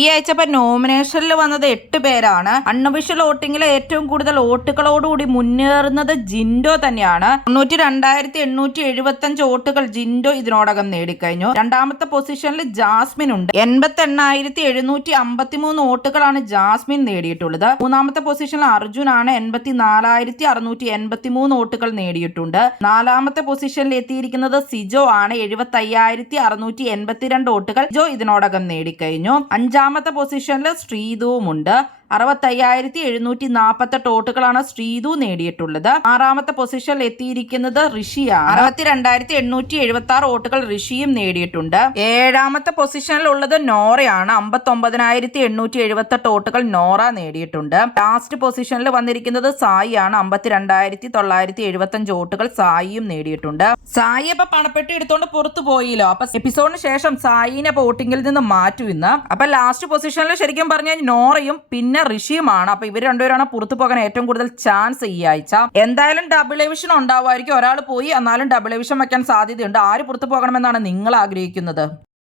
ഈ ആഴ്ച നോമിനേഷനിൽ വന്നത് 8 പേരാണ്. അൺഒഫീഷ്യൽ വോട്ടിംഗിൽ ഏറ്റവും കൂടുതൽ വോട്ടുകളോടുകൂടി മുന്നേറുന്നത് ജിൻഡോ തന്നെയാണ്. 92,875 വോട്ടുകൾ ജിൻഡോ ഇതിനോടകം നേടിക്കഴിഞ്ഞു. രണ്ടാമത്തെ പൊസിഷനിൽ ജാസ്മിൻ ഉണ്ട്. 88,753 വോട്ടുകളാണ് ജാസ്മിൻ നേടിയിട്ടുള്ളത്. മൂന്നാമത്തെ പൊസിഷനിൽ അർജുൻ ആണ്. 84,683 വോട്ടുകൾ നേടിയിട്ടുണ്ട്. നാലാമത്തെ പൊസിഷനിൽ എത്തിയിരിക്കുന്നത് സിജോ ആണ്. 75,682 വോട്ടുകൾ സിജോ ഇതിനോടകം നേടിക്കഴിഞ്ഞു. അഞ്ചാമത്തെ പൊസിഷനിൽ ശ്രീധുവുമുണ്ട്. 65,748 വോട്ടുകളാണ് ശ്രീധു നേടിയിട്ടുള്ളത്. ആറാമത്തെ പൊസിഷനിൽ എത്തിയിരിക്കുന്നത് ഋഷിയാണ്. 62,876 വോട്ടുകൾ ഋഷിയും നേടിയിട്ടുണ്ട്. ഏഴാമത്തെ പൊസിഷനിൽ ഉള്ളത് നോറയാണ്. 59,878 വോട്ടുകൾ നോറ നേടിയിട്ടുണ്ട്. ലാസ്റ്റ് പൊസിഷനിൽ വന്നിരിക്കുന്നത് സായി ആണ്. 52,975 വോട്ടുകൾ സായിയും നേടിയിട്ടുണ്ട്. സായി അപ്പൊ പണപ്പെട്ടി എടുത്തോണ്ട് പുറത്തു പോയില്ലോ. അപ്പൊ എപ്പിസോഡിന് ശേഷം സായിനെ വോട്ടിംഗിൽ നിന്ന് മാറ്റും ഇന്ന്. അപ്പൊ ലാസ്റ്റ് പൊസിഷനിൽ ശരിക്കും പറഞ്ഞാൽ നോറയും പിന്നെ ഋഷിയുമാണ്. അപ്പൊ ഇവർ രണ്ടുപേരാണ് പുറത്തു പോകാൻ ഏറ്റവും കൂടുതൽ ചാൻസ് ഈ ആഴ്ച. എന്തായാലും ഡബിൾ എവിഷൻ ഉണ്ടാവുമായിരിക്കും. ഒരാൾ പോയി എന്നാലും ഡബിൾ എവിഷൻ വെക്കാൻ സാധ്യതയുണ്ട്. ആര് പുറത്തു പോകണമെന്നാണ് നിങ്ങൾ ആഗ്രഹിക്കുന്നത്?